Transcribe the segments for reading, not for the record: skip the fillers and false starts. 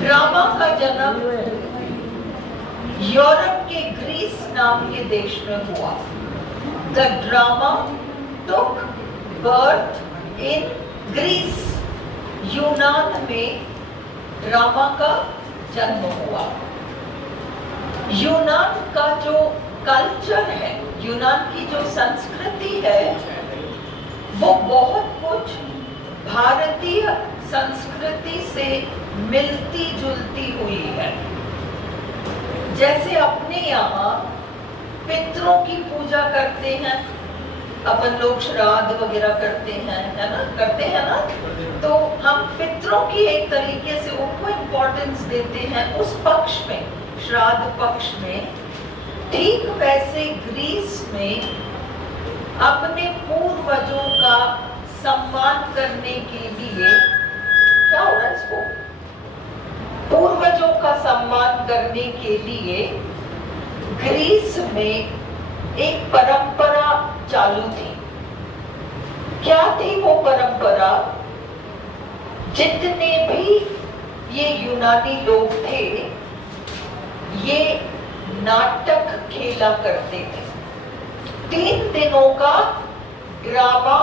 Drama का जन्म Europe के ग्रीस नाम के देश में हुआ। The drama took birth in Greece. यूनान में ड्रामा का जन्म हुआ। यूनान का जो कल्चर है, यूनान की जो संस्कृति है, वो बहुत कुछ भारतीय संस्कृति से मिलती जुलती हुई है। जैसे अपने यहाँ पितरों की पूजा करते हैं, अपन लोग श्राद्ध वगैरह करते हैं, है ना, करते हैं ना, तो हम पितरों की एक तरीके से उनको इम्पोर्टेंस देते हैं उस पक्ष में, श्राद्ध पक्ष में। ठीक वैसे ग्रीस में अपने पूर्वजों का सम्मान करने के लिए, क्या हो रहा है इसको, पूर्वजों का सम्मान करने के लिए ग्रीस में एक परंपरा चालू थी। क्या थी वो परंपरा? जितने भी ये यूनानी लोग थे, ये नाटक खेला करते थे। 3 दिनों का ड्रामा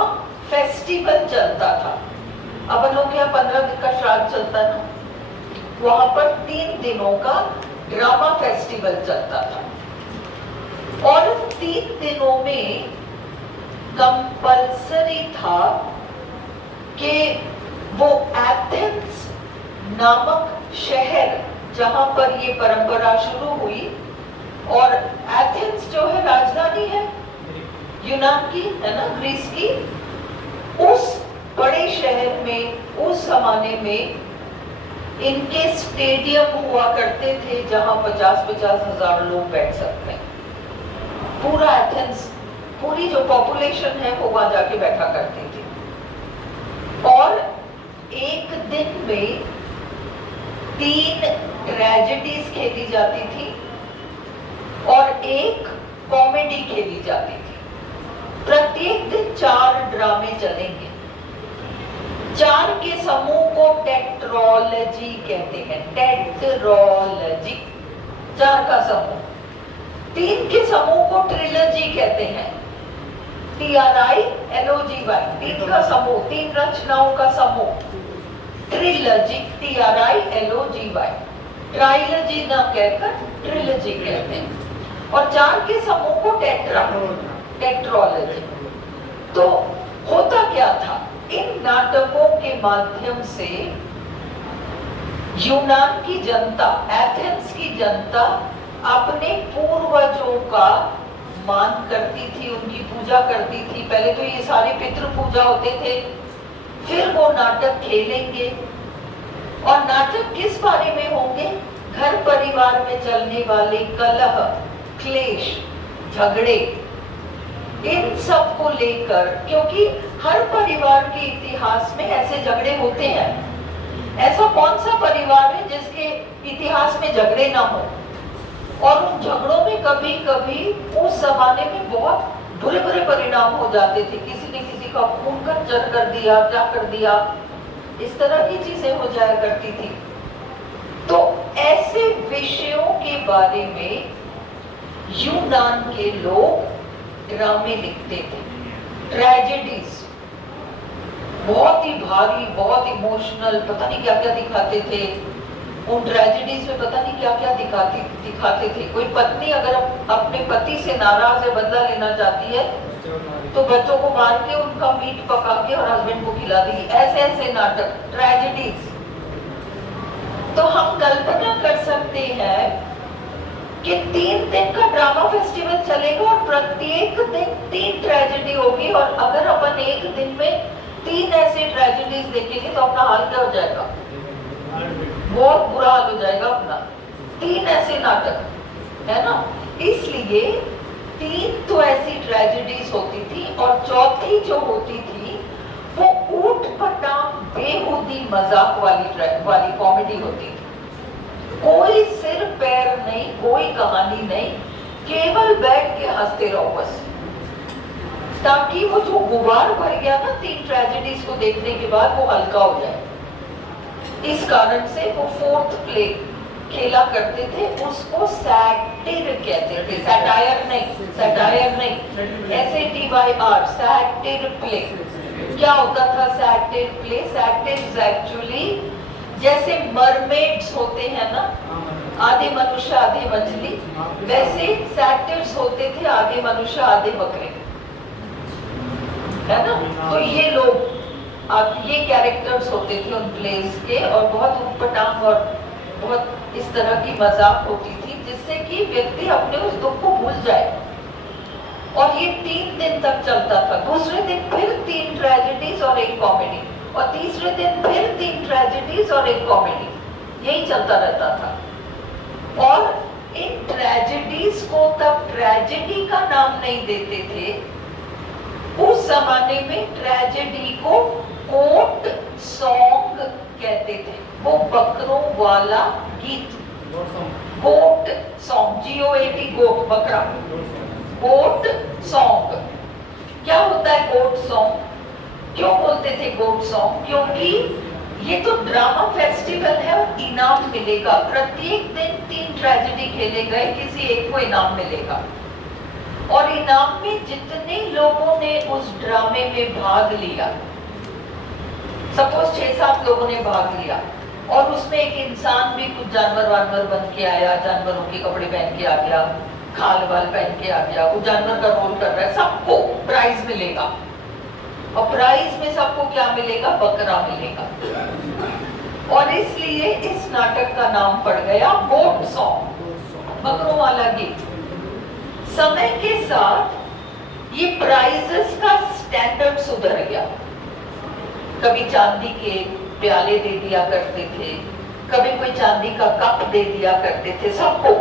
फेस्टिवल चलता था। अपन लोग यहाँ 15 दिन का श्राद्ध चलता है ना, वहां पर 3 दिनों का ड्रामा फेस्टिवल चलता था। और 3 दिनों में कंपल्सरी था कि वो एथेंस नामक शहर, जहां पर ये परंपरा शुरू हुई, और एथेंस जो है राजधानी है यूनान की, है ना, ग्रीस की, उस बड़े शहर में उस जमाने में इनके स्टेडियम हुआ करते थे जहां 50-50 हजार लोग बैठ सकते हैं। पूरा एथेंस, पूरी जो पॉपुलेशन है वो वहां जाके बैठा करती थी। और एक दिन में 3 ट्रेजेडीज खेली जाती थी और एक कॉमेडी खेली जाती थी। प्रत्येक दिन 4 ड्रामे चलेंगे। 4 के समूह को टेट्रोलॉजी कहते हैं। टेट्रोलॉजी, 4 का समूह। 3 के समूह को ट्रिलॉजी कहते हैं। TRILOGY, 3 का समूह, 3 रचनाओं का समूह। Trilogy, TRILOGY। ट्राइलॉजी ना कहकर ट्रिलॉजी कहते हैं। और 4 के समूह को टेट्रोलॉजी। तो होता क्या था? इन नाटकों के माध्यम से यूनान की जनता, एथेंस की जनता अपने पूर्वजों का मान करती थी, उनकी पूजा करती थी। पहले तो ये सारे पितृ पूजा होते थे, फिर वो नाटक खेलेंगे। और नाटक किस बारे में होंगे? घर परिवार में चलने वाले कलह, क्लेश, झगड़े, इन सब को लेकर, क्योंकि हर परिवार के इतिहास में ऐसे झगड़े होते हैं। ऐसा कौन सा परिवार है जिसके इतिहास में झगड़े ना हो? और उन झगड़ों में कभी कभी उस जमाने में बहुत बुरे बुरे परिणाम हो जाते थे। किसी ने किसी का खून खच्चर कर दिया, क्या कर दिया, इस तरह की चीजें हो जाया करती थी। तो ऐसे विषयों के बारे में यूनान के लोग ड्रामे लिखते थे। ट्रेजेडीज बहुत ही भारी, बहुत इमोशनल, पता नहीं क्या क्या दिखाते थे। उन ट्रेजेडीज में पता नहीं क्या क्या दिखाते थे। कोई पत्नी अगर अपने पति से नाराज है, बदला लेना चाहती है, तो बच्चों को मार के उनका मीट पका के और हस्बैंड को खिला दी। ऐसे ऐसे नाटक, ट्रेजेडीज। तो हम कल्पना कर सकते हैं कि 3 दिन का ड्रामा फेस्टिवल चलेगा और प्रत्येक दिन 3 ट्रेजेडी होगी। और अगर अपन एक दिन में 3 ऐसे ट्रेजेडीज देखेंगे तो अपना हाल क्या हो जाएगा? बहुत बुरा हाल हो जाएगा अपना। 3 ऐसे नाटक, है ना। इसलिए 3 तो ऐसी ट्रेजेडीज होती थी, और चौथी जो होती थी वो ऊट-पटांग बेहूदी मजाक वाली कॉमेडी होती थी। कोई सिर पैर नहीं, कोई कहानी नहीं, केवल बैठ के हंसते रहो बस। ताकि वो जो गुबार भर गया ना 3 ट्रेजेडीज को देखने के बाद वो हल्का हो जाए। इस कारण से वो 4th प्ले खेला करते थे, उसको सैटिर कहते थे, सैटायर नहीं, सैटायर नहीं, SATYR, सैटिर प्ले। क्या होता था सैटिर प्ले? सैटिर एक्चुअली जैसे मरमेड्स होते हैं ना, आधे मनुष्य आधे मछली, वैसे सैटिर्स होते थे आधे मनुष्य आधे बकरे, है ना। तो ये लोग ये कैरेक्टर्स होते थे उन प्लेस के, और बहुत उटपटांग और बहुत इस तरह की मजाक होती थी जिससे कि व्यक्ति अपने उस दुख को भूल जाए। और ये 3 दिन तक चलता था। दूसरे दिन फिर 3 ट्रेजेडीज और एक कॉमेडी, और तीसरे दिन फिर 3 ट्रेजेडीज और एक कॉमेडी, यही चलता रहता था। और इन ट्रेजेडीज को तब ट्रेजेडी का नाम नहीं देते थे। उस जमाने में ट्रेजेडी को गोट सॉन्ग कहते थे, वो बकरों वाला गीत, गोट सॉन्ग, GOAT, गोट, बकरा, गोट सॉन्ग। क्या होता है गोट सॉन्ग? क्यों बोलते थे गोट सॉन्ग? क्योंकि ये तो ड्रामा फेस्टिवल है और इनाम मिलेगा। प्रत्येक दिन 3 ट्रेजेडी खेले गए, किसी एक को इनाम मिलेगा, और इनाम में जितने लोगों ने उस ड्रामे में भाग लिया, सपोज 6-7 लोगों ने भाग लिया, और उसमें एक इंसान भी कुछ जानवर वानवर बन के आया, जानवरों के कपड़े पहन के आ गया, खाल वाल पहन के आ गया, वो जानवर का रोल कर रहा है, सबको प्राइज मिलेगा। और प्राइज में सबको क्या मिलेगा? बकरा मिलेगा। और इसलिए इस नाटक का नाम पड़ गया गोट सॉन्ग, बकरों वाला गीत। समय के साथ ये प्राइजेस का स्टैंडर्ड सुधर गया। कभी चांदी के प्याले दे दिया करते थे, कभी कोई चांदी का कप दे दिया करते थे सबको,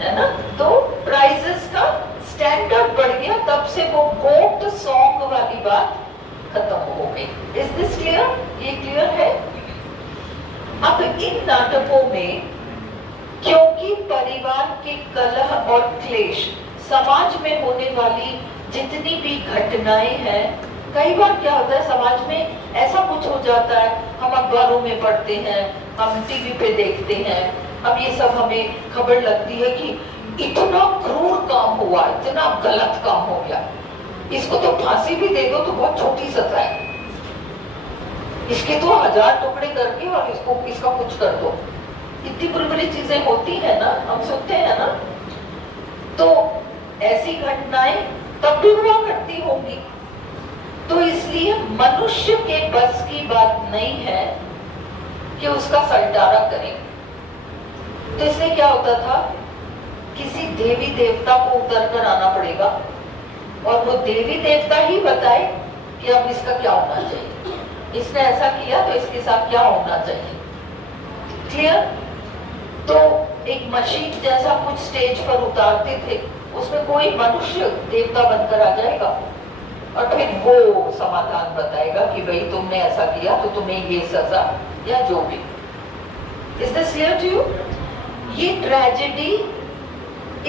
है ना। तो प्राइजेस का स्टैंडर्ड बढ़ गया, तब से वो गोट सॉन्ग वाली बात खत्म हो गई। Is this clear? ये क्लियर है? अब इन नाटकों में क्योंकि परिवार के कलह और क्लेश, समाज में होने वाली जितनी भी घटनाएं हैं, कई बार क्या होता है समाज में ऐसा कुछ हो जाता है, हम अखबारों में पढ़ते हैं, हम टीवी पे देखते हैं, अब ये सब हमें खबर लगती है कि इतना क्रूर काम हुआ, इतना गलत काम हो गया, इसको तो फांसी भी दे दो तो बहुत छोटी सजा है, इसके तो 1000 टुकड़े करके और इसका कुछ कर दो। इतनी बुरी बुरी चीजें होती है ना, हम सुनते हैं ना। तो ऐसी घटनाएं तब भी हुआ करती होंगी। तो इसलिए मनुष्य के बस की बात नहीं है कि उसका सलटारा करें। तो इसलिए क्या होता था, किसी देवी देवता को उतर कर आना पड़ेगा, और वो देवी देवता ही बताए कि अब इसका क्या होना चाहिए, इसने ऐसा किया तो इसके साथ क्या होना चाहिए। क्लियर? तो एक मशीन जैसा कुछ स्टेज पर उतारते थे, उसमें कोई मनुष्य देवता बनकर आ जाएगा और फिर वो समाधान बताएगा कि भाई तुमने ऐसा किया तो तुम्हें ये सजा या जो भी। Is this clear to you? ये ट्रेजेडी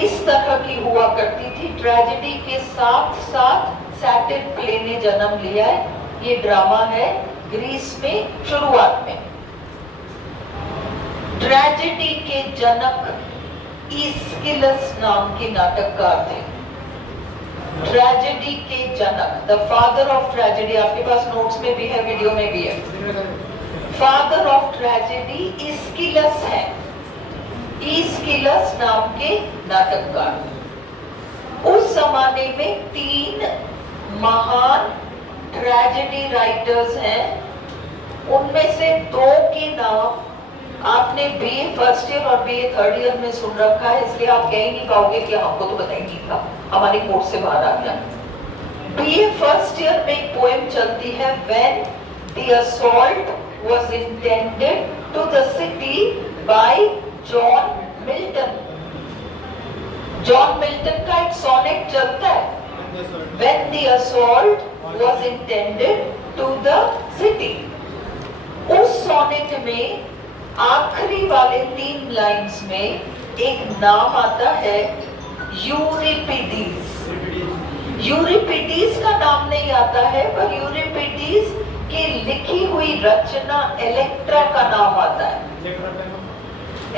इस तरह की हुआ करती थी। ट्रेजेडी के साथ साथ सैटिर प्ले ने जन्म लिया है। ये ड्रामा है ग्रीस में शुरुआत में। ट्रेजेडी के जनक ईस्किलस नाम के नाटककार थे। ट्रेजेडी के जनक, द फादर ऑफ ट्रेजेडी, आपके पास नोट्स में भी है, वीडियो में भी है। फादर ऑफ ट्रेजेडी ईस्किलस है। ईस्किलस नाम के नाटककार। उस जमाने में 3 महान ट्रेजेडी राइटर्स हैं, उनमें से 2 के नाम आपने BA फर्स्ट ईयर और BA थर्ड ईयर में सुन रखा है, इसलिए आप कह नहीं पाओगे कि हमको तो पता ही नहीं था, हमारी कोर्स से बाहर आ गया। BA फर्स्ट ईयर में एक पोएम चलती है, When the assault was intended to the city by John Milton। John Milton का एक सोनेट चलता है, When the assault was intended to the city। उस सोनेट में आखिरी वाले 3 लाइंस में एक नाम आता है यूरिपिडीज। यूरिपिडीज का नाम नहीं आता है, पर यूरिपिडीज की लिखी हुई रचना इलेक्ट्रा का नाम आता है।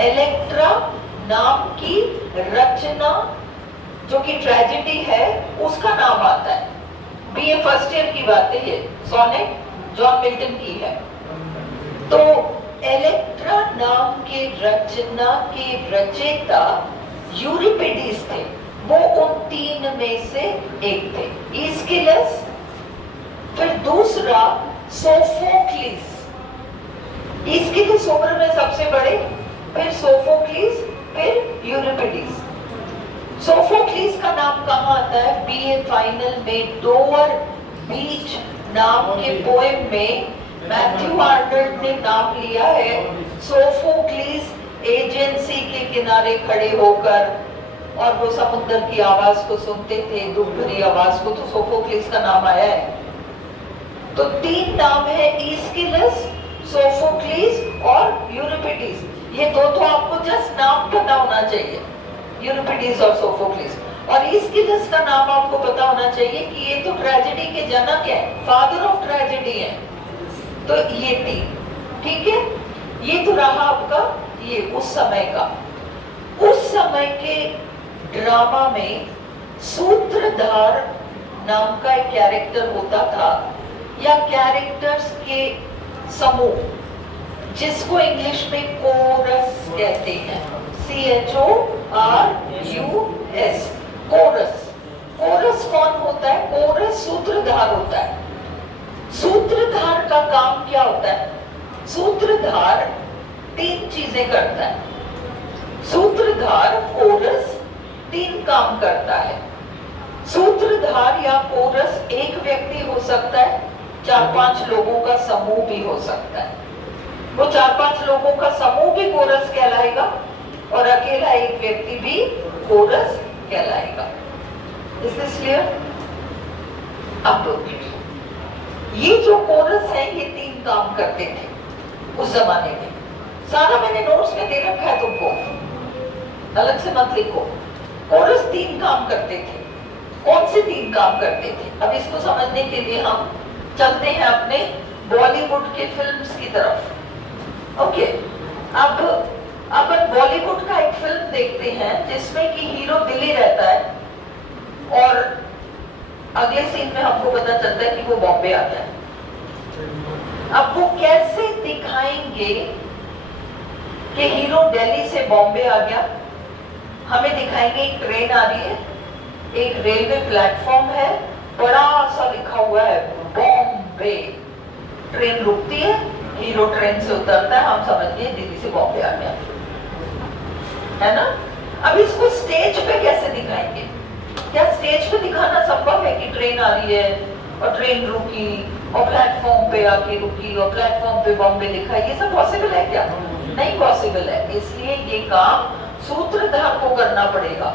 इलेक्ट्रा नाम की रचना जो कि ट्रेजेडी है, उसका नाम आता है। बीए फर्स्ट ईयर की बात है, ये सोनेट जॉन मिल्टन की है। तो इलेक्ट्रा नाम के रचना के रचयिता यूरिपिडीज थे, वो उन तीन में से एक थे। ईस्किलस, फिर दूसरा सोफोक्लिस। ईस्किलस उम्र में सबसे बड़े, फिर सोफोक्लिस, फिर यूरिपिडीज। सोफोक्लिस का नाम कहाँ आता है? बीए फाइनल में डोवर बीच नाम के पोएम में मैथ्यू आर्नल्ड ने नाम लिया है। सोफोक्लिस एजेंसी के किनारे खड़े होकर और वो समुद्र की आवाज को सुनते थे, दुख भरी आवाज को, तो सोफोक्लिस का नाम आया है। तो तीन नाम है, ईस्किलस, सोफोक्लिस और यूरिपिडीज। ये दो तो आपको जस्ट नाम पता होना चाहिए, यूरिपिडीज और सोफोक्लिस। और ईस्किलस का नाम आपको पता होना चाहिए कि ये तो ट्रेजेडी के जनक है, फादर ऑफ ट्रेजेडी है। तो ये तीन, ठीक है। ये तो रहा आपका ये उस समय का। उस समय के ड्रामा में सूत्रधार नाम का एक कैरेक्टर होता था, या कैरेक्टर्स के समूह, जिसको इंग्लिश में कोरस कहते हैं। CHORUS, coarse. कोरस कौन होता है? कोरस सूत्रधार होता है। सूत्रधार का काम क्या होता है? सूत्रधार तीन चीजें करता है। सूत्रधार कोरस तीन काम करता है। सूत्रधार या कोरस एक व्यक्ति हो सकता है, 4-5 लोगों का समूह भी हो सकता है। वो 4-5 लोगों का समूह भी कोरस कहलाएगा और अकेला एक व्यक्ति भी कोरस कहलाएगा। Is this clear? अब ये जो कोरस है, ये तीन काम करते थे उस जमाने में। सारा मैंने नोट्स में दे रखा है तुमको, अलग से मत लिखो। कोरस तीन काम करते थे। कौन से तीन काम करते थे? अब इसको समझने के लिए हम चलते हैं अपने बॉलीवुड के फिल्म्स की तरफ। ओके, अब अपन बॉलीवुड का एक फिल्म देखते हैं जिसमें कि हीरो दिल्ली रहता है और अगले सीन में हमको पता चलता है कि वो बॉम्बे आता है। अब वो कैसे दिखाएंगे कि हीरो दिल्ली से बॉम्बे आ गया? हमें दिखाएंगे एक ट्रेन आ रही है, एक रेलवे प्लेटफॉर्म है, बड़ा सा लिखा हुआ है बॉम्बे। ट्रेन रुकती है, हीरो ट्रेन से उतरता है, हम समझ गए दिल्ली से बॉम्बे आ गया, है ना। अब इसको स्टेज पे कैसे दिखाएंगे? क्या स्टेज पे दिखाना संभव है कि ट्रेन आ रही है और ट्रेन रुकी और प्लेटफॉर्म पे आके रुकी और प्लेटफॉर्म पे बॉम्बे लिखा? ये सब पॉसिबल है क्या? नहीं पॉसिबल है। इसलिए ये काम सूत्रधार को करना पड़ेगा,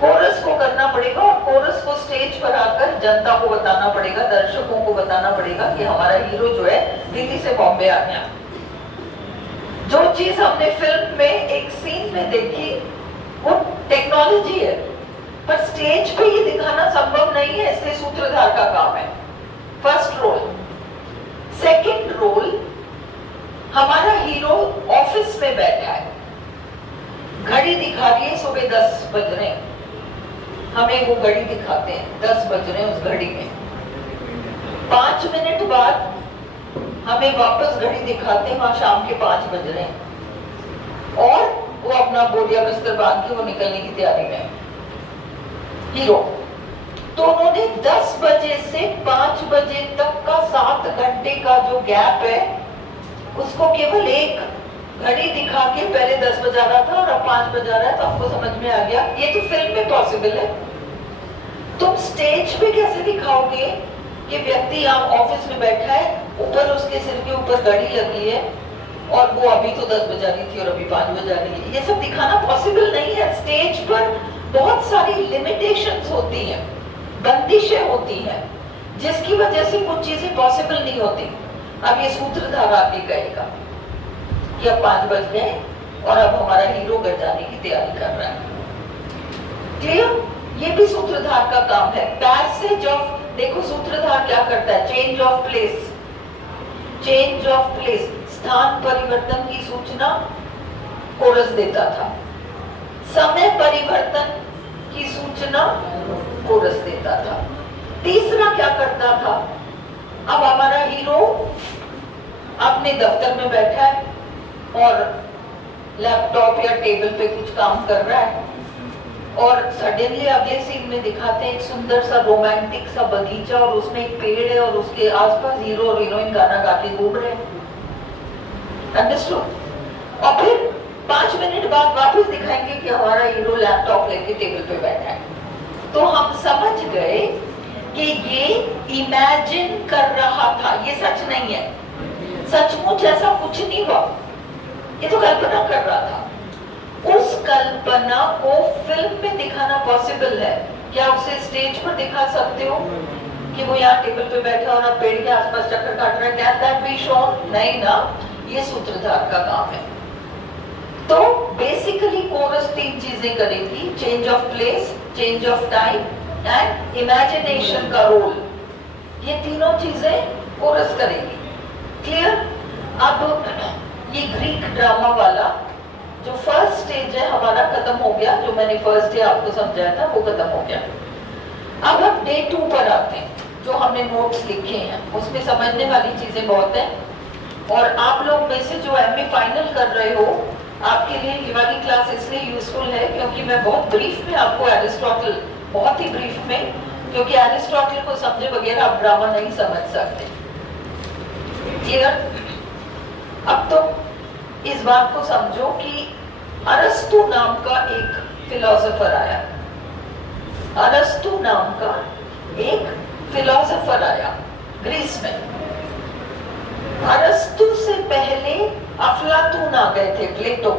कोरस को करना पड़ेगा, और कोरस को स्टेज पर आकर जनता को बताना पड़ेगा, दर्शकों को बताना पड़ेगा कि हमारा हीरो जो है दिल्ली से बॉम्बे आ गया। जो चीज हमने फिल्म में एक सीन में देखी वो टेक्नोलॉजी है, पर स्टेज पे ये दिखाना संभव नहीं है, इसलिए सूत्रधार का काम है। First role. सेकंड रोल, हमारा हीरो ऑफिस में बैठा है, घड़ी दिखा रही है सुबह 10 बज रहे हैं, हमें वो घड़ी दिखाते हैं 10 बज रहे हैं उस घड़ी में। 5 मिनट बाद हमें वापस घड़ी दिखाते हैं, वहां शाम के 5 बज रहे हैं, और वो अपना बोरिया बिस्तर बांध के वो निकलने की तैयारी में हीरो। तो उन्होंने 10 बजे से 5 बजे तक का 7 घंटे का जो गैप है, उसको केवल एक घड़ी दिखा के पहले 10 बजा रहा था और अब 5 बजा रहा है, तो आपको समझ में आ गया ये तो फिल्म में पॉसिबल है। तुम स्टेज पे कैसे दिखाओगे कि व्यक्ति यहाँ ऑफिस में बैठा है, ऊपर उसके सिर के ऊपर घड़ी लगी है और वो अभी तो 10 बजा रही थी और अभी 5 बजा रही है? ये सब दिखाना पॉसिबल नहीं है। स्टेज पर बहुत सारी लिमिटेशंस होती हैं, बंदिशें होती हैं, जिसकी वजह से कुछ चीजें पॉसिबल नहीं होती। अब ये सूत्रधार आके कहेगा कि अब 5 बज गए और अब हमारा हीरो घर जाने की तैयारी कर रहा है। क्लियर? ये भी सूत्रधार का काम है। पैसेज ऑफ, देखो सूत्रधार क्या करता है, change of place, change of place, स्थान परिवर्तन की सूचना कोरस देता था। समय परिवर्तन की सूचना कोरस देता था। तीसरा क्या करता था, अब हमारा हीरो अपने दफ्तर में बैठा है और लैपटॉप या टेबल पे कुछ काम कर रहा है और सडनली अगले सीन में दिखाते हैं एक सुंदर सा रोमांटिक सा बगीचा और उसमें एक पेड़ है और उसके आसपास हीरो और हीरोइन गाना गा के घूम रहे हैं। अंडरस्टूड? और फिर 5 मिनट बाद वापस दिखाएंगे कि हमारा हीरो लैपटॉप लेके टेबल पे बैठा है। तो हम समझ गए कि ये इमेजिन कर रहा था, ये सच नहीं है, सचमुच ऐसा कुछ नहीं हुआ, ये तो कल्पना कर रहा था। उस कल्पना को फिल्म में दिखाना पॉसिबल है। क्या उसे स्टेज पर दिखा सकते हो कि वो यहाँ टेबल पे बैठा और आप पेड़ के आसपास चक्कर काट रहा है? Can that be shown? नहीं ना, ये सूत्रधार का काम है। तो बेसिकली कोरस 3 चीजें करेगी, change of place, change of time and imagination का रोल, ये तीनों चीजें कोरस करेगी। क्लियर? अब ये ग्रीक ड्रामा वाला जो फर्स्ट स्टेज है हमारा खत्म हो गया, जो मैंने फर्स्ट डे आपको समझाया था वो खत्म हो गया। अब हम डे 2 पर आते हैं, जो हमने नोट्स लिखे हैं उसमें समझने वाली चीजें बहुत है। और आप लोग में से जो एमए फाइनल कर रहे हो, आपके लिए ये वाली क्लास इसलिए यूजफुल है क्योंकि मैं बहुत ब्रीफ में आपको एरिस्टोटल, बहुत ही ब्रीफ में, क्योंकि एरिस्टोटल को समझे बगैर आप ड्रामा नहीं समझ सकते। क्लियर? अब तो इस बात को समझो कि अरस्तु नाम का एक फिलोसोफर आया, अरस्तु नाम का एक फिलोसोफर आया ग्रीस में। अरस्तु से पहले अफलातून आ गए थे, प्लेटो,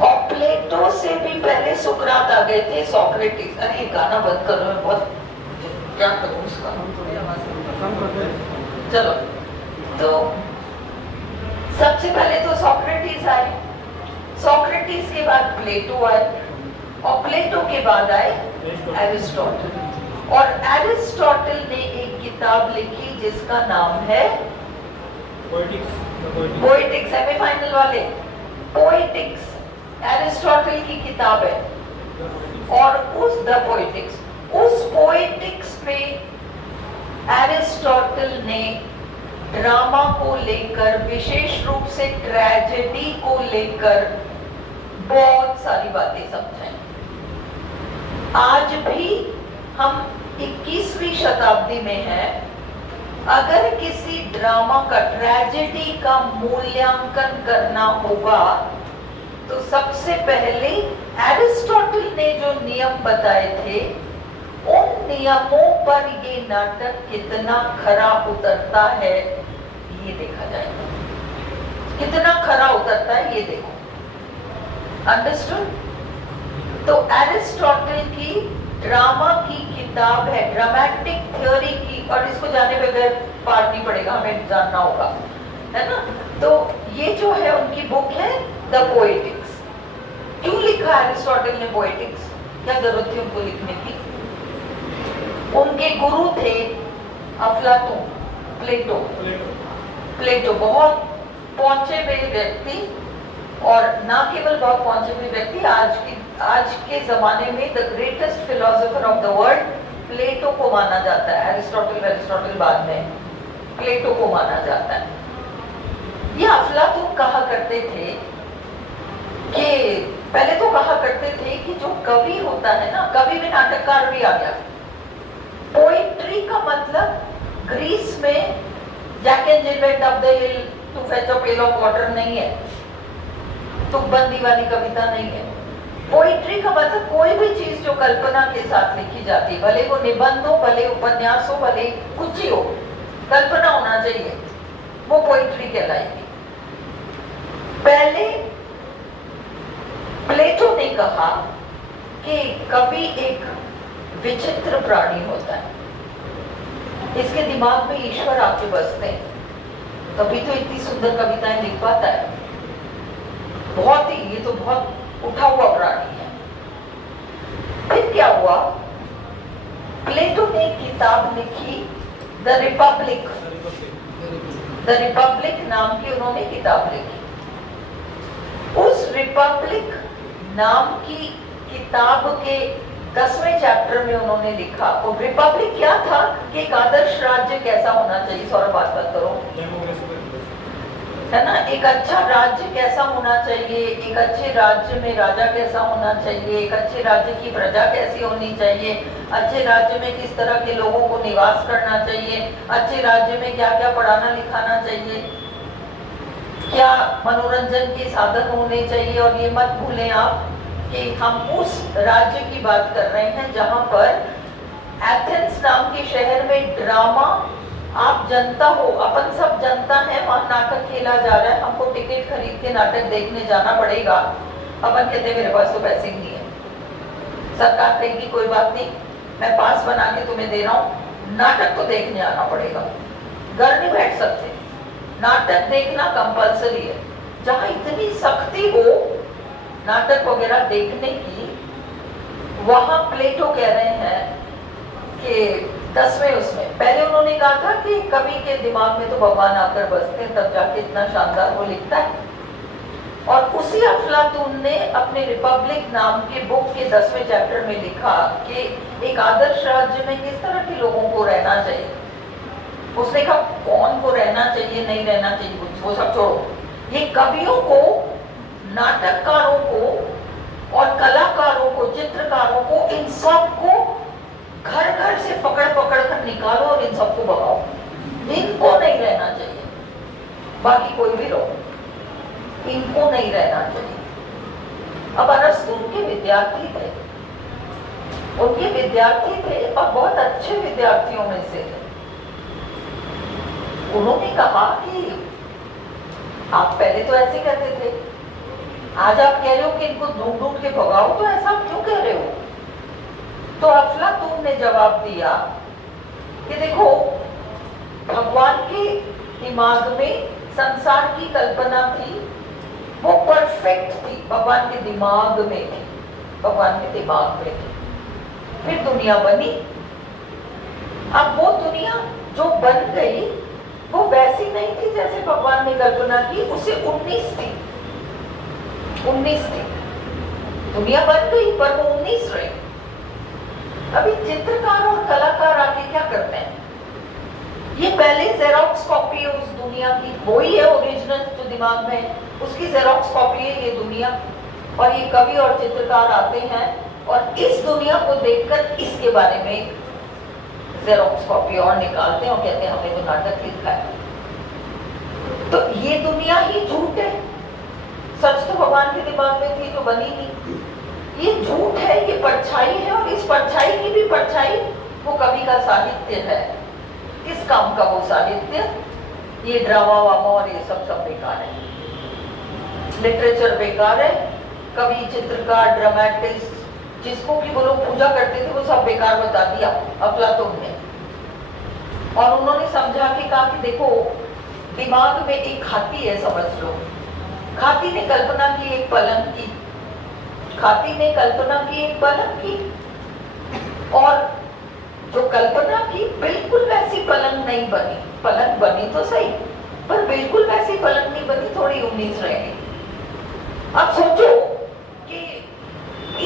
और प्लेटो से भी पहले सुकरात आ गए थे, सोक्रेटिस। अरे गाना बंद करो, मैं बहुत क्या करूं इसका। चलो, तो सबसे पहले तो सोक्रेटिस आए, सोक्रेटिस के बाद प्लेटो आए और प्लेटो के बाद आए एरिस्टोटल। और एरिस्टोटल ने एक किताब लिखी जिसका नाम है पोएटिक्स। सेमीफाइनल वाले पोएटिक्स एरिस्टोटल की किताब है। और उस द पोएटिक्स, उस पोएटिक्स पे एरिस्टोटल ने ड्रामा को लेकर, विशेष रूप से ट्रेजेडी को लेकर बहुत सारी बातें समझाई। आज भी हम 21वीं शताब्दी में हैं, अगर किसी ड्रामा का, ट्रेजेडी का मूल्यांकन करना होगा तो सबसे पहले एरिस्टोटल ने जो नियम बताए थे उन नियमों पर ये नाटक कितना खरा उतरता है ये देखा जाएगा। कितना खरा उतरता है ये देखो। अंडरस्टूड? तो एरिस्टोटल की ड्रामा की किताब है, ड्रामेटिक थ्योरी की, और इसको जाने बगैर पार नहीं पड़ेगा, हमें जानना होगा, है ना। तो ये जो है उनकी बुक है द पोएटिक्स। क्यों लिखा एरिस्टोटल ने पोएटिक्स? क्या जरूरत थी उनको लिखने की? उनके गुरु थे अफलातून, प्लेटो बहुत पहुंचे हुए व्यक्ति, और ना केवल बहुत पहुंचे हुए व्यक्ति, आज के जमाने में the greatest philosopher of the world Plato को माना जाता है। एरिस्टोटल बाद में प्लेटो को माना जाता है। ये अफलातून कहा करते थे कि, पहले तो कहा करते थे कि जो कवि होता है ना, कवि में नाटककार भी आ गया। पोएट्री का मतलब ग्रीस में Jack and Jill went up the hill to fetch a pail of water नहीं है, तुकबंदी वाली कविता नहीं है। पोएट्री का मतलब कोई भी चीज जो कल्पना के साथ लिखी जाती है, भले वो निबंध हो, भले उपन्यास हो, भले कुछ ही हो, कल्पना होना चाहिए, वो पोएट्री कहलाएगी। पहले प्लेटो ने कहा कि कवि एक विचित्र प्राणी होता है, इसके दिमाग में ईश्वर आके बसते हैं, तभी तो इतनी सुंदर कविताएं लिख पाता है। बहुत ही, ये तो बहुत उठा हुआ प्राणी है। क्या हुआ, प्लेटो ने किताब लिखी द रिपब्लिक, द रिपब्लिक नाम की उन्होंने किताब लिखी। उस रिपब्लिक नाम की किताब के 10वें चैप्टर में उन्होंने लिखा, और रिपब्लिक क्या था कि एक आदर्श राज्य कैसा होना चाहिए। सौरभ बात करो, है ना, एक अच्छा राज्य कैसा होना चाहिए, एक अच्छे राज्य में राजा कैसा होना चाहिए, एक अच्छे राज्य की प्रजा कैसी होनी चाहिए, अच्छे राज्य में किस तरह के लोगों को निवास करना चाहिए, अच्छे राज्य में क्या क्या पढ़ाना लिखाना चाहिए, क्या मनोरंजन के साधन होने चाहिए। और ये मत भूलें आप कि हम उस राज्य की बात कर रहे हैं जहां पर एथेंस नाम के शहर में ड्रामा, आप जनता हो, अपन सब जनता है, वहां नाटक खेला जा रहा है, हमको टिकट खरीद के नाटक देखने जाना पड़ेगा। अपन कहते मेरे पास तो पैसे नहीं है, सरकार कहेगी कोई बात नहीं, मैं पास बना के तुम्हें दे रहा हूँ, नाटक तो देखने आना पड़ेगा, घर नहीं बैठ सकते, नाटक देखना कंपल्सरी है। जहां इतनी सख्ती हो नाटक वगैरह देखने की, वहां प्लेटो कह रहे हैं कि 10वें उसमें, पहले उन्होंने कहा था कि कवि के दिमाग में तो भगवान आकर बसते हैं, तब जाके इतना शानदार वो लिखता है। और उसी अफलातून ने अपने रिपब्लिक नाम के बुक के 10वें चैप्टर में लिखा कि एक आदर्श राज्य में किस तरह के लोगों को रहना चाहिए। उसने कहा कौन को रहना चाहिए नहीं रहना चाहिए वो सब छोड़ो, ये कवियों को, नाटककारों को और कलाकारों को, चित्रकारों को, इन सब को घर घर से पकड़ पकड़ कर निकालो और इन सबको भगाओ, इनको नहीं रहना चाहिए, बाकी कोई भी रहो, इनको नहीं रहना चाहिए। अब अरस्तु उनके विद्यार्थी थे, उनके विद्यार्थी थे और बहुत अच्छे विद्यार्थियों में से थे। उन्होंने कहा कि आप पहले तो ऐसे कहते थे, आज आप कह रहे हो कि इनको ढूंढ ढूंढ के भगाओ, तो ऐसा क्यों कह रहे हो। तो अफलातून ने जवाब दिया कि देखो, भगवान के दिमाग में संसार की कल्पना थी, वो परफेक्ट थी, भगवान के दिमाग में थी, भगवान के दिमाग में थी। फिर दुनिया बनी, अब वो दुनिया जो बन गई वो वैसी नहीं थी जैसे भगवान ने कल्पना की, उसे 19 थी, 19 थी। दुनिया बन गई पर वो 19 रही। अभी चित्रकार और कलाकार आके क्या करते हैं, ये पहले जेरोक्स कॉपी है उस दुनिया की, वही है ओरिजिनल जो दिमाग में है, उसकी जेरोक्स कॉपी है ये दुनिया। और ये कवि और चित्रकार आते हैं और इस दुनिया को देखकर इसके बारे में जेरोक्स कॉपी और निकालते हैं और कहते हैं हमने तो नाटक लिखा है। तो ये दुनिया ही झूठ है, सच तो भगवान के दिमाग में थी जो बनी नहीं। ये झूठ है, ये परछाई है, और इस परछाई की भी परछाई वो कवि का साहित्य है। किस काम का वो साहित्य, ये ड्रामा वामा और ये सब बेकार है, लिटरेचर बेकार है, कवि चित्रकार ड्रामेटिस्ट जिसको भी वो लोग पूजा करते थे वो सब बेकार बता दिया अफलातून ने। और उन्होंने समझा के कहा कि देखो, दिमाग में एक हाथी है, समझ लो, हाथी ने कल्पना की एक पलंग की, हाथी ने कल्पना की एक पलंग की, और जो कल्पना की बिल्कुल वैसी पलंग नहीं बनी। पलंग बनी तो सही पर बिल्कुल वैसी पलंग नहीं बनी, थोड़ी 19 रह गई। अब सोचो कि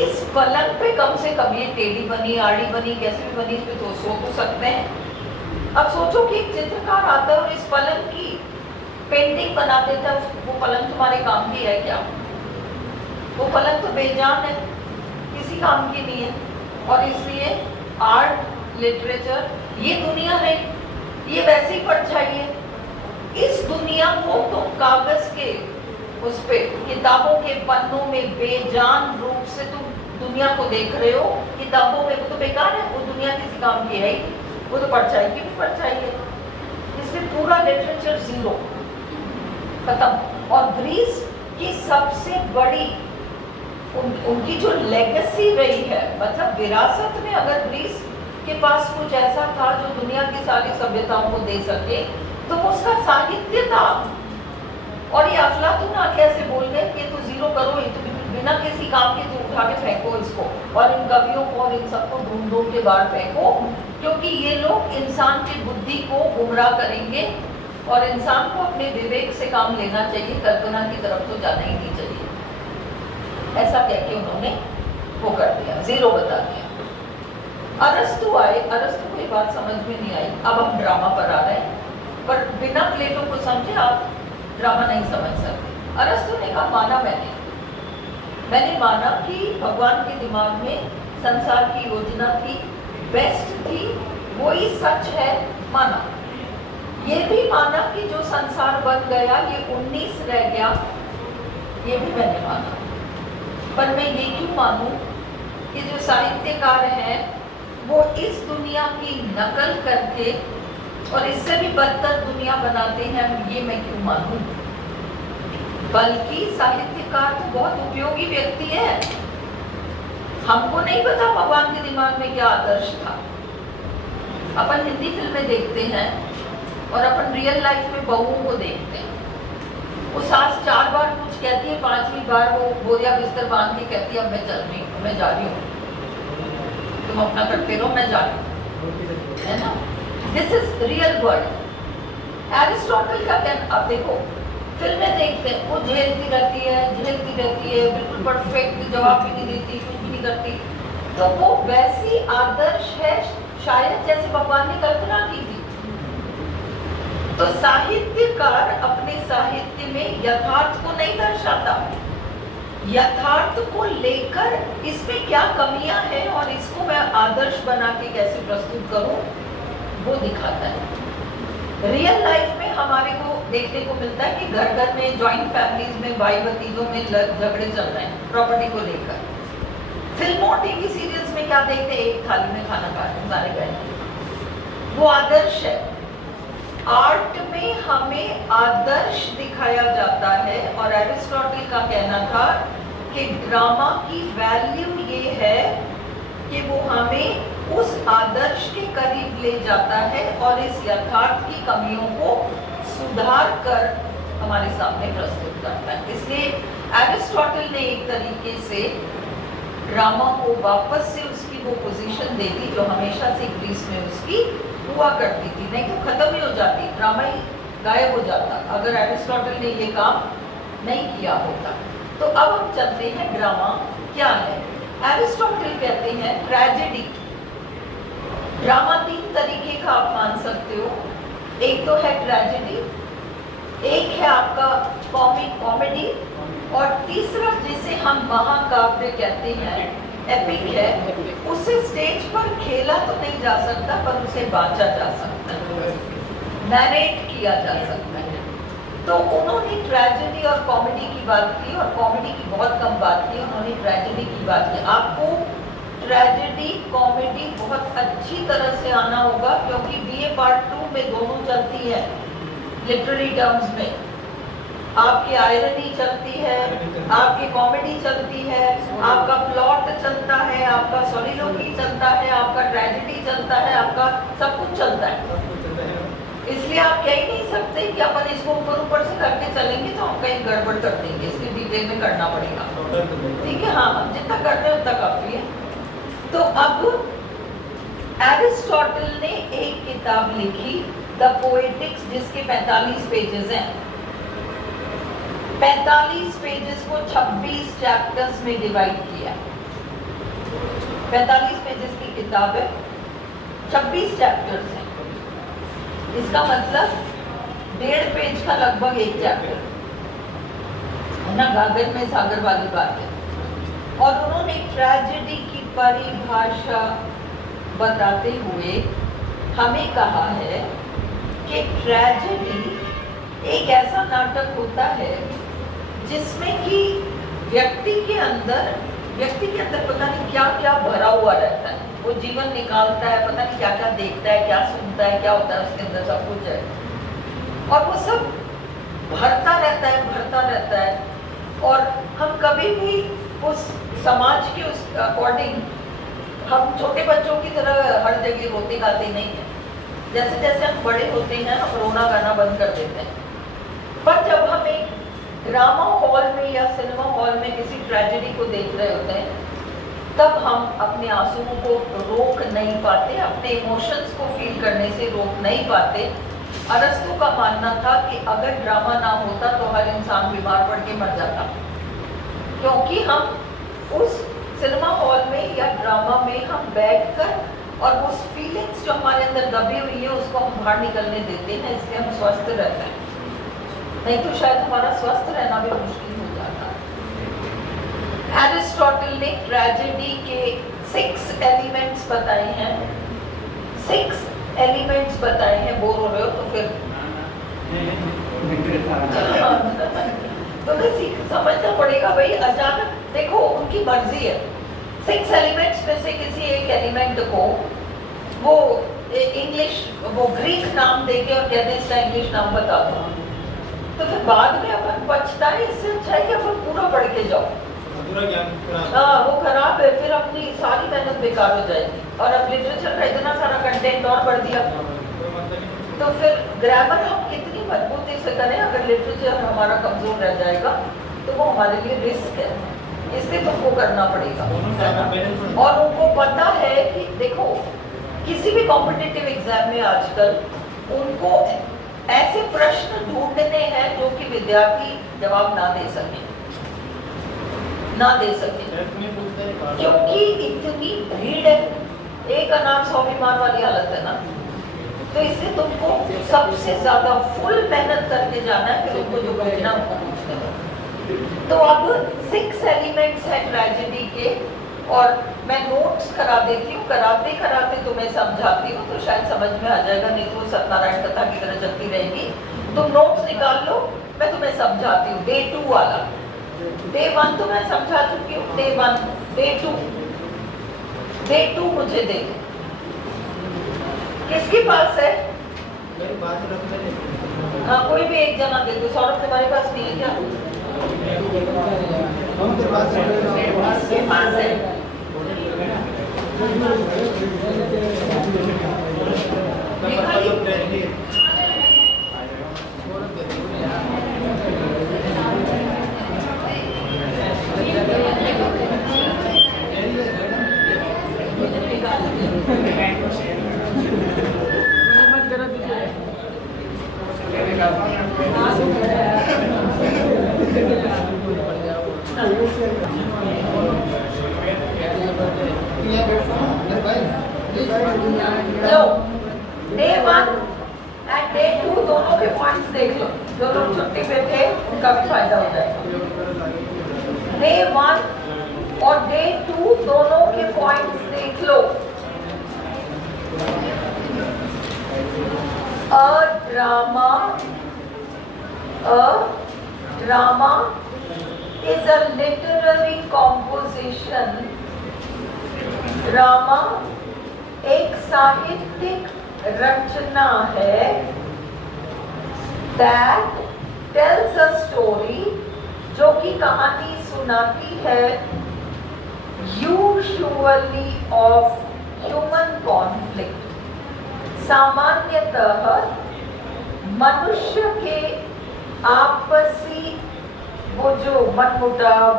इस पलंग पे कम से कम ये टेढ़ी बनी, आड़ी बनी, कैसे भी बनी, इस पे तो सो तो सकते हैं। अब सोचो कि एक चित्रकार आता है और इस पलंग की पेंटिंग बना देता है, वो पलंग तुम्हारे काम की है क्या? वो पलंग तो बेजान है, किसी काम की नहीं है। और इसलिए आर्ट, लिटरेचर, ये दुनिया है, ये वैसे ही परछाई है। इस दुनिया को तुम कागज के उस पे, किताबों के पन्नों में बेजान रूप से तुम दुनिया को देख रहे हो, किताबों में वो तो बेकार है, वो दुनिया किसी काम की है ही, वो तो परछाई की भी परछाई है। इसलिए पूरा लिटरेचर जीरो, खत्म। और ग्रीस की सबसे बड़ी उनकी जो लेगेसी रही है, मतलब विरासत में अगर ग्रीस के पास कुछ ऐसा था जो दुनिया की सारी सभ्यताओं को दे सके, तो उसका साहित्य था। और ये अफलातून आके ऐसे बोल गए कि तो जीरो करो, ये तो बिल्कुल बिना किसी काम के तो उठा के फेंको इसको, और इन कवियों को और इन सबको ढूंढ ढूंढ के बाहर फेंको, क्योंकि ये लोग इंसान की बुद्धि को गुमराह करेंगे और इंसान को अपने विवेक से काम लेना चाहिए, कल्पना की तरफ तो जाना ही नहीं चाहिए। ऐसा कह के उन्होंने वो कर दिया, जीरो बता दिया। अरस्तु आए, अरस्तु को ये बात समझ में नहीं आई। अब हम ड्रामा पर आ रहे हैं, पर बिना प्लेटो को समझे आप ड्रामा नहीं समझ सकते। अरस्तु ने कहा माना मैंने माना कि भगवान के दिमाग में संसार की योजना थी, बेस्ट थी, वही सच है, माना। ये भी माना कि जो संसार बन गया ये 19 रह गया, ये भी मैंने माना। पर मैं ये क्यों मानूं कि जो साहित्यकार हैं वो इस दुनिया की नकल करके और इससे भी बदतर दुनिया बनाते हैं, ये मैं क्यों मानूं? बल्कि साहित्यकार तो बहुत उपयोगी व्यक्ति है। हमको नहीं पता भगवान के दिमाग में क्या आदर्श था। अपन हिंदी फिल्में देखते हैं और अपन रियल लाइफ में बहुओं को देखते हैं। वो सास 4 बार कुछ कहती है, 5वीं बार वो बोरिया बिस्तर बांध के कहती है अब मैं चल रही हूँ, मैं जा रही हूँ, तुम अपना करते रहो, मैं जा रही हूँ, है ना? This is real world. Aristotle का कहना, अब देखो फिल्में देखते हैं, वो झेलती रहती है, बिल्कुल परफेक्ट, जवाब भी नहीं देती, कुछ भी नहीं करती, तो वो वैसी आदर्श है शायद जैसे भगवान ने कल्पना की थी। तो साहित्यकार अपने साहित्य में यथार्थ को नहीं दर्शाता, यथार्थ को लेकर इसमें क्या कमियां हैं और इसको मैं आदर्श बना के कैसे प्रस्तुत करूं, वो दिखाता है। रियल लाइफ में हमारे को देखने को मिलता है कि घर घर में, जॉइंट फैमिलीज में, भाई भतीजों में झगड़े चल रहे हैं प्रॉपर्टी को लेकर। फिल्मों, टीवी सीरियल्स में क्या देखते हैं? एक थाली में खाना खा रहे हैं सारे बैठ, वो आदर्श है। आर्ट में हमें आदर्श दिखाया जाता है और एरिस्टोटल का कहना था कि ड्रामा की वैल्यू ये है कि वो हमें उस आदर्श के करीब ले जाता है और इस यथार्थ की कमियों को सुधार कर हमारे सामने प्रस्तुत करता है। इसलिए एरिस्टोटल ने एक तरीके से ड्रामा को वापस से उसकी वो पोजीशन दे दी जो हमेशा से ग्रीस में उसकी हुआ करती थी, नहीं तो खत्म ही हो जाती, ड्रामा ही गायब हो जाता अगर एरिस्टोटल ने ये काम नहीं किया होता। तो अब हम चलते हैं ड्रामा क्या है। एरिस्टोटल कहते हैं ट्रेजेडी। ड्रामा 3 तरीके का आप मान सकते हो, एक तो है ट्रेजेडी, एक है आपका कॉमेडी, और तीसरा जिसे हम महाकाव्य कहते हैं, एपिक है, उसे स्टेज पर खेला तो नहीं जा सकता पर उसे बांचा जा सकता है, नरेट किया जा सकता है। तो उन्होंने ट्रेजेडी और कॉमेडी की बात की और कॉमेडी की बहुत कम बात की, उन्होंने ट्रेजेडी की बात की। आपको ट्रेजेडी कॉमेडी बहुत अच्छी तरह से आना होगा क्योंकि BA पार्ट 2 में दोनों चलती है। लिटरेरी टर्म्स में आपकी आयरनी चलती है, आपकी कॉमेडी चलती है, आपका प्लॉट चलता है, आपका सोलिलोक्वी चलता है, आपका ट्रेजेडी चलता है, आपका सब कुछ चलता है। इसलिए आप कह ही नहीं सकते कि अपन इसको ऊपर से करके चलेंगे तो हम कहीं गड़बड़ कर देंगे, इसके डिटेल में करना पड़ेगा। ठीक है, हाँ, जितना करते हैं उतना काफी है। तो अब एरिस्टोटल ने एक किताब लिखी, द पोएटिक्स, जिसके 45 पेजेस हैं। 45 पेजेस को 26 चैप्टर्स में डिवाइड किया। 45 पेजेस की किताब है, 26 चैप्टर्स हैं। इसका मतलब 1.5 पेज का लगभग एक चैप्टर है ना, गागर में सागर वाली बात है। और उन्होंने ट्रेजेडी की परिभाषा बताते हुए हमें कहा है कि ट्रेजेडी एक ऐसा नाटक होता है जिसमें कि व्यक्ति के अंदर पता नहीं क्या क्या भरा हुआ रहता है, वो जीवन निकालता है, पता नहीं क्या क्या देखता है, क्या सुनता है, क्या होता है उसके अंदर, सब कुछ है, और वो सब भरता रहता है। और हम कभी भी उस समाज के उस अकॉर्डिंग हम छोटे बच्चों की तरह हर जगह रोते गाते नहीं हैं। जैसे जैसे हम बड़े होते हैं हम रोना गाना बंद कर देते हैं। पर जब हम एक ड्रामा हॉल में या सिनेमा हॉल में किसी ट्रेजेडी को देख रहे होते हैं, तब हम अपने आंसुओं को रोक नहीं पाते, अपने इमोशंस को फील करने से रोक नहीं पाते। अरस्तु का मानना था कि अगर ड्रामा ना होता तो हर इंसान बीमार पड़ के मर जाता, क्योंकि हम उस सिनेमा हॉल में या ड्रामा में हम बैठकर और उस फीलिंग्स जो हमारे अंदर दबी हुई है उसको हम बाहर निकलने देते हैं, इसलिए हम स्वस्थ रहते हैं। नहीं तो शायद हमारा स्वस्थ रहना भी मुश्किल हो जाता है। एरिस्टोटल ने ट्रेजेडी के 6 एलिमेंट्स बताए हैं, 6 एलिमेंट्स बताए हैं। बोर हो रहे हो तो फिर तो समझना पड़ेगा भाई। अचानक देखो उनकी मर्जी है। 6 एलिमेंट्स में से किसी एक एलिमेंट को वो इंग्लिश वो ग्रीक नाम देके और कहते हैं इसका इंग्लिश नाम बता दो, तो फिर बाद में अपन पछताए। इससे अच्छा है कि अपन पूरा पढ़ के जाओ। हाँ, वो खराब है, फिर अपनी सारी मेहनत बेकार हो जाएगी। और अब लिटरेचर का इतना सारा कंटेंट और बढ़ दिया, तो फिर ग्रामर हम कितनी मजबूती से करें, अगर लिटरेचर हमारा कमजोर रह जाएगा तो वो हमारे लिए रिस्क है, इसलिए तुमको करना पड़ेगा। और उनको पता है कि देखो किसी भी कॉम्पिटिटिव एग्जाम में आजकल उनको ऐसे प्रश्न ढूंढने हैं जो कि विद्यार्थी जवाब ना दे सके, क्योंकि इतनी भीड़ है। एक अनाज 100 बीमार वाली हालत है ना, तो इसलिए तुमको सबसे ज्यादा फुल मेहनत करके जाना है, फिर उनको जो पूछना उनको पूछना है। तो अब 6 एलिमेंट्स है ट्रेजेडी के, और मैं नोट्स करा देती हूँ, कराते कराते तुम्हें समझाती हूँ, तो शायद समझ में आ जाएगा, नहीं तो सत्यनारायण कथा की तरह चलती रहेगी। तुम नोट्स निकाल लो, मैं तुम्हें समझाती हूँ। डे 2 वाला, डे 1 तो मैं समझा चुकी हूँ, डे 1, डे 2 मुझे दे दो। किसके पास है? हाँ, कोई भी एक जना दे दो। सौरभ तुम्हारे पास नहीं है क्या? किसके पास है? लो, डे 1 एंड डे 2 दोनों के पॉइंट्स देख लो। जो लोग छुट्टी पे थे उनका भी फायदा हो जाएगा। डे 1 और डे 2 दोनों के पॉइंट्स देख लो। A drama is a literary composition. Drama एक साहित्यिक रचना है that tells a story, जो कि कहानी सुनाती है usually of human conflict, सामान्यतः मनुष्य के आपसी वो जो मनमुटाव,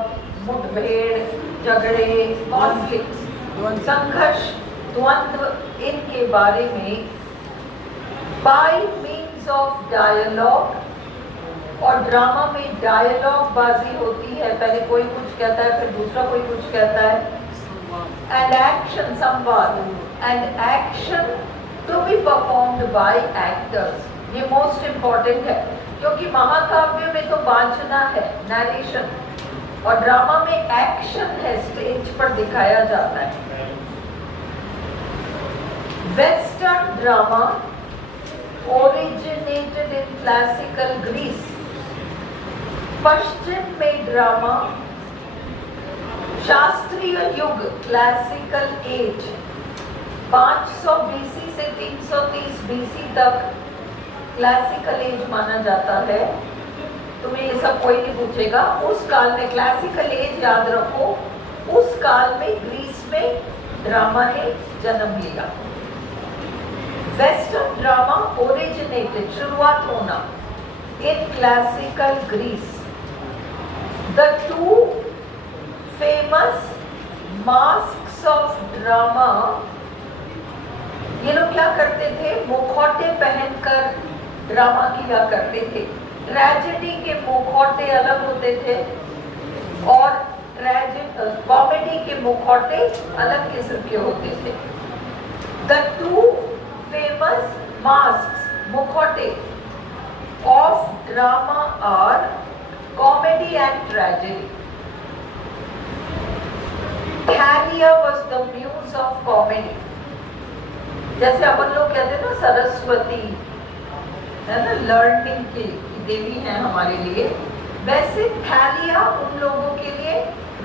मुठभेड़, झगड़े, कॉन्फ्लिक्ट, संघर्ष, द्वंद्व, इनके बारे में by means of dialogue। और ड्रामा में डायलॉग बाजी होती है, पहले कोई कुछ कहता है फिर दूसरा कोई कुछ कहता है। एंड एक्शन, संवाद, and action to be performed by actors. ये मोस्ट इम्पॉर्टेंट है, क्योंकि महाकाव्य में तो वाचना है, नरेशन, और ड्रामा में एक्शन है, स्टेज पर दिखाया जाता है। Western drama originated in classical Greece। पश्चिम में ड्रामा शास्त्रीय युग, क्लासिकल एज, 500 BC से 330 BC तक क्लासिकल एज माना जाता है। तुम्हें ये सब कोई नहीं पूछेगा। उस काल में क्लासिकल एज याद रखो, उस काल में ग्रीस में ड्रामा ने जन्म लिया। वेस्टर्न ड्रामा ओरिजिनेटेड, शुरुआत होना, in classical Greece. The two famous masks of drama, ये लोग क्या करते थे, मुखौटे पहनकर ड्रामा किया करते थे। ट्रेजेडी के मुखौटे अलग होते थे और कॉमेडी के मुखौटे अलग किस्म के होते थे। The two famous masks, मुखौटे of drama are comedy and tragedy. Thalia was the muse of comedy. जैसे अपन लोग कहते हैं ना सरस्वती है ना, लर्निंग की देवी है हमारे लिए, वैसे थैलिया उन लोगों के लिए,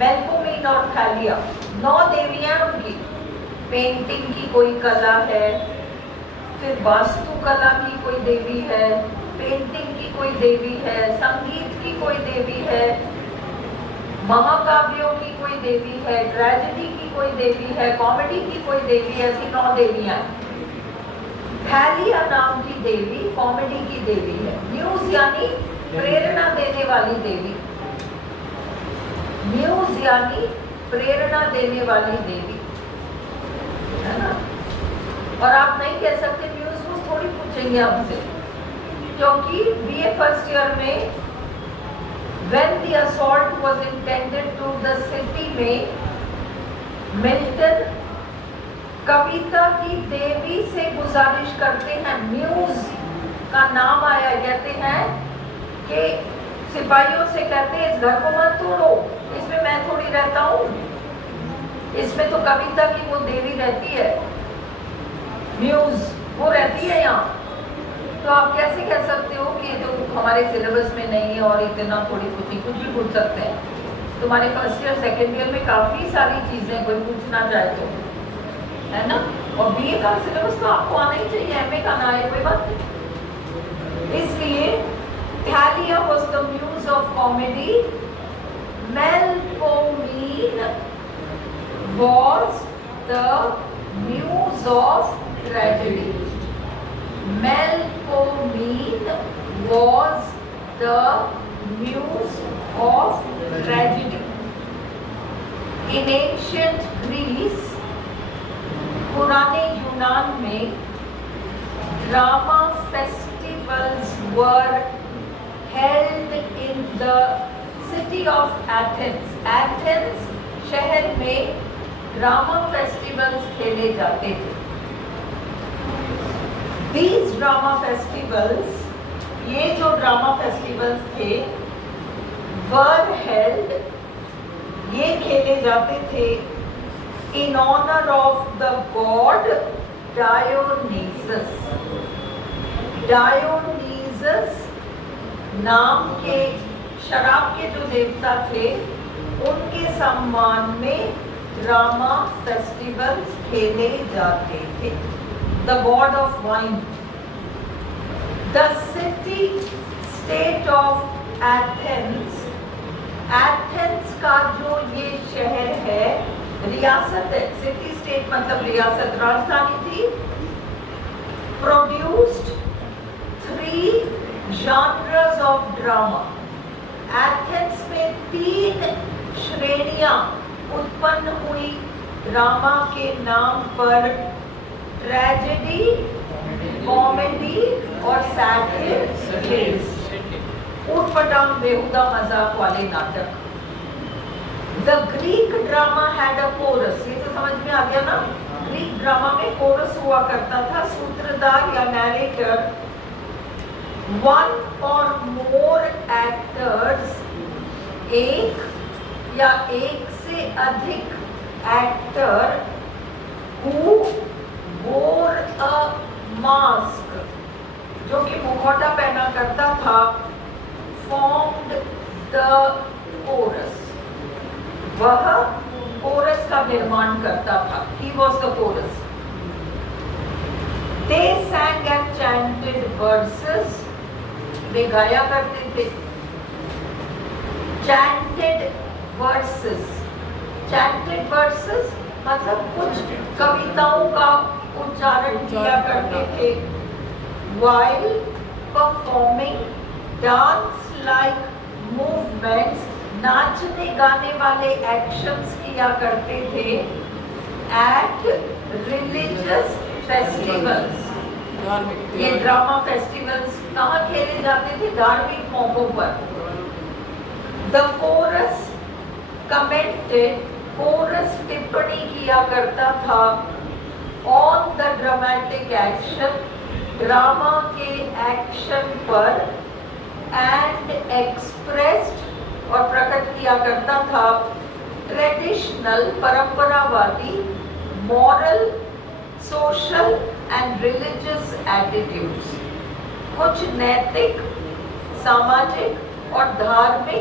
मेलपोमिन और थैलिया 9 देवियां उनकी। पेंटिंग की कोई कला है, फिर वास्तुकला की कोई देवी है, पेंटिंग की कोई देवी है, संगीत की कोई देवी है, महाकाव्यों की कोई देवी है, ट्रेजेडी की कोई देवी है, कॉमेडी की कोई देवी है, ऐसी 9 देवियां। थैलिया नाम की देवी कॉमेडी की देवी है। म्यूज यानी प्रेरणा देने वाली देवी, म्यूज यानी प्रेरणा देने वाली देवी, है ना। और आप नहीं कह सकते म्यूज को, थोड़ी पूछेंगे हमसे, क्योंकि बीए फर्स्ट ईयर में when the assault was intended to the city में मिल्टन कविता की देवी से गुजारिश करते हैं, म्यूज का नाम आया, कहते हैं कि सिपाहियों से कहते हैं इस घर को मत तोड़ो, इसमें मैं थोड़ी रहता हूँ, इसमें तो कविता की वो देवी रहती है, म्यूज वो रहती है यहाँ। तो आप कैसे कह सकते हो कि ये तो हमारे सिलेबस में नहीं है और इतना थोड़ी कुछ भी पूछ सकते हैं। तुम्हारे फर्स्ट ईयर सेकेंड ईयर में काफ़ी सारी चीज़ें कोई पूछना चाहे तो, है ना। और बीए का सिलेबस तो आपको आना ही चाहिए, एमए का ना आए कोई बात नहीं। इसलिए Thalia was the muse of comedy, Melpomene was the muse of tragedy. Melpomene was the muse of tragedy. In ancient Greece, पुराने यूनान में drama festivals were held in the city of Athens. Athens शहर में drama festivals खेले जाते थे। These drama festivals, ये जो ड्रामा फेस्टिवल्स थे, were held, ये खेले जाते थे in honor of the god Dionysus. Dionysus नाम के शराब के जो देवता थे, उनके सम्मान में ड्रामा फेस्टिवल्स खेले जाते थे। The god of wine. The city state of Athens. Athens का जो ये शहर है, रियासत है, सिटी स्टेट मतलब रियासत, राजधानी थी। Produced 3 genres of drama. Athens में 3 श्रेणियां उत्पन्न हुई ड्रामा के नाम पर, ट्रेजेडी, कॉमेडी और सैटिर, ऊटपटांग बेहुदा मजाक वाले नाटक। The Greek drama had a chorus, ये तो समझ में आ गया ना। ग्रीक ड्रामा में कोरस हुआ करता था, सूत्रधार या नैरेटर, 1 or more एक्टर्स, एक या एक से अधिक actor, who wore a mask, जो कि मुखौटा पहना करता था, formed the chorus, वह कोरस का निर्माण करता था, he was the chorus. They sang and chanted verses, वे गाया करते थे। Chanted verses, chanted verses मतलब कुछ कविताओं का उच्चारण किया करते थे। While performing dance-like movements, नाचने गाने वाले एक्शंस किया करते थे एट रिलीजियस फेस्टिवल्स। ये ड्रामा फेस्टिवल्स कहाँ खेले जाते थे? धार्मिक मौकों पर। द कोरस कमेंटेड, कोरस टिप्पणी किया करता था on the dramatic action, drama के एक्शन पर, एंड एक्सप्रेस्ड और प्रकट किया करता था ट्रेडिशनल, परंपरावादी, moral, social and religious attitudes. कुछ नैतिक, सामाजिक और धार्मिक